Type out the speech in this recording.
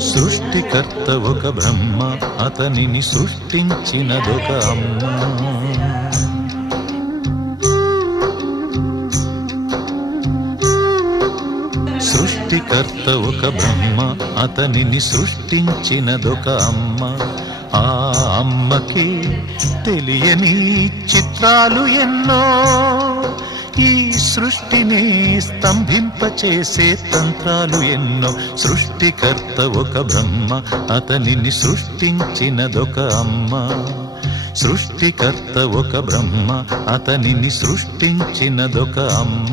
సృష్టికర్త ఒక బ్రహ్మ, అతనిని సృష్టించినదొక అమ్మ. సృష్టికర్త ఒక బ్రహ్మ, అతనిని సృష్టించినదొక అమ్మ. ఆ అమ్మకి తెలియని చిత్రాలు ఎన్నో, ఈ సృష్టిని స్తంభింపచేసే తంత్రాలు ఎన్నో. సృష్టికర్త ఒక బ్రహ్మ, అతనిని సృష్టించినదొక అమ్మ. సృష్టికర్త ఒక బ్రహ్మ, అతనిని సృష్టించినదొక అమ్మ.